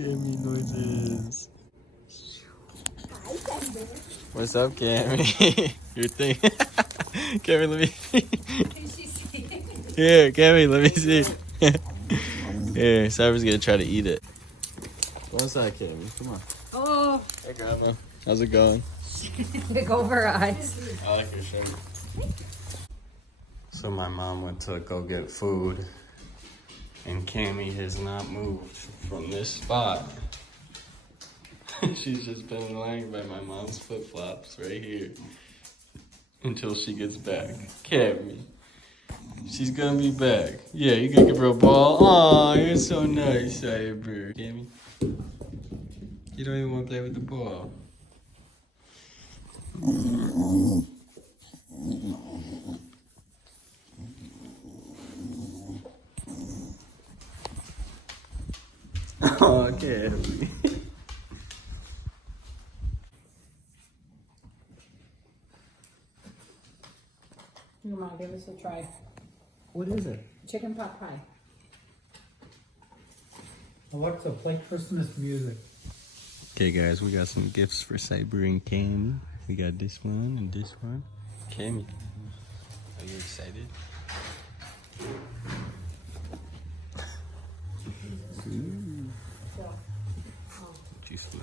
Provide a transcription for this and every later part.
Cami noises. What's up, Cami? Your thing. Cami, let me see. Here, Cami, let me see. Here, Cyber's gonna try to eat it. What's that, Cami? Come on. Oh. Hey, Grandma. How's it going? Big over eyes. I like your shirt. So my mom went to go get food, and Cami has not moved from this spot. She's just been lying by my mom's flip-flops right here until she gets back. Cami. She's gonna be back. Yeah, you gonna give her a ball? Aw, you're so nice, Cyber. Cami. You don't even want to play with the ball. Oh, Cami. Come on, give us a try. What is it? Chicken pot pie. What's a play Christmas music? Okay, guys, we got some gifts for Cyber and Cami. We got this one and this one. Cami, are you excited? Too slow.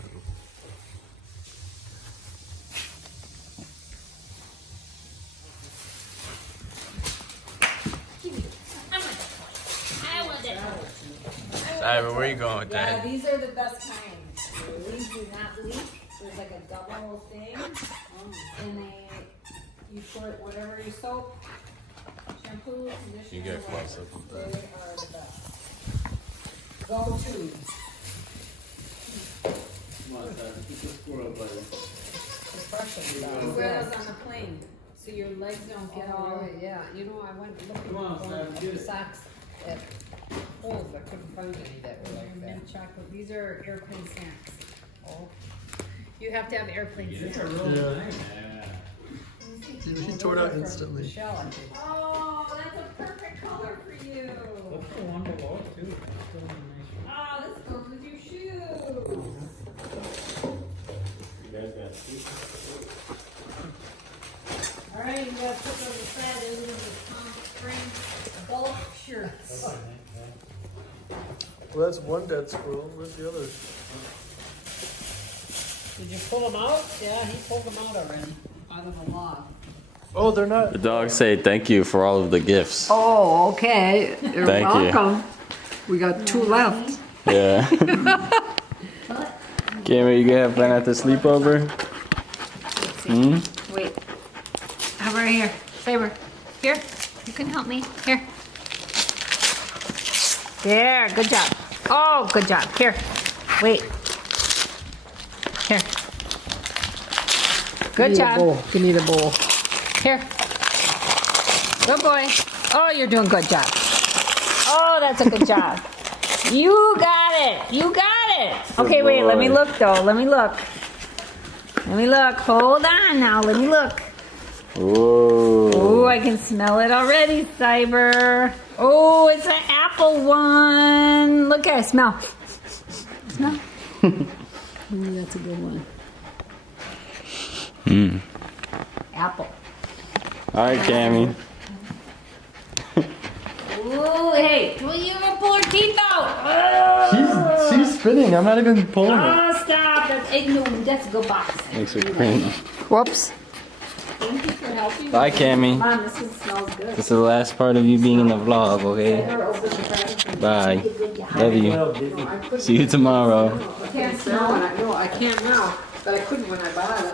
Cyber, where are you going with Yeah, that? these are the best kinds. These do not leak. There's like a double thing. And you put whatever you soap, shampoo, conditioner. You get close up with that. They are the best. Go-to. Come on, Cyber, keep the squirrel butter. You wear those on the plane, so your legs don't get all. Yeah, you know, I went looking Come on, Sam, get for it. socks at Kohl's, I couldn't find any that were like that. Mint chocolate. These are airplane snacks. Oh. You have to have airplane snacks. She tore it out instantly. Michelle, I think. Oh, that's a perfect color for you. Look for one below it too. Oh, this goes with your shoes. You guys got two. All right, you gotta put those aside. Those are the Palm Springs bulk shirts. Well, that's one dead squirrel. Where's the others? Did you pull them out? Yeah, he pulled them out already, out of the log. Oh, they're not. The dogs say thank you for all of the gifts. Oh, okay. You're Thank you. welcome. We got 2 left. Yeah. Cami, you gonna have fun at the sleepover? Hmm? Wait. How about here? Saber. Here. You can help me. Here. There. Good job. Oh, good job. Here. Wait. Here. Good job. Give me the bowl. Here. Good boy. Oh, you're doing a good job. Oh, that's a good job. You got it. You got it. Okay, wait. Let me look, though. Let me look. Let me look. Hold on now. Let me look. Whoa. Oh, I can smell it already, Cyber. Oh, it's an apple one. Look at it. Smell. Smell. That's a good one. Apple. All right, Cami. Ooh, hey. Will you even pull her teeth out? She's spinning. I'm not even pulling it. Oh, stop. That's a good box. Makes her cringe. Whoops. Thank you for helping. Bye, Cami. Mom, smells good. This is the last part of you being in the vlog, okay? Bye. Love you. See you tomorrow. I can't smell it. No, I can't now, but I couldn't when I bought it.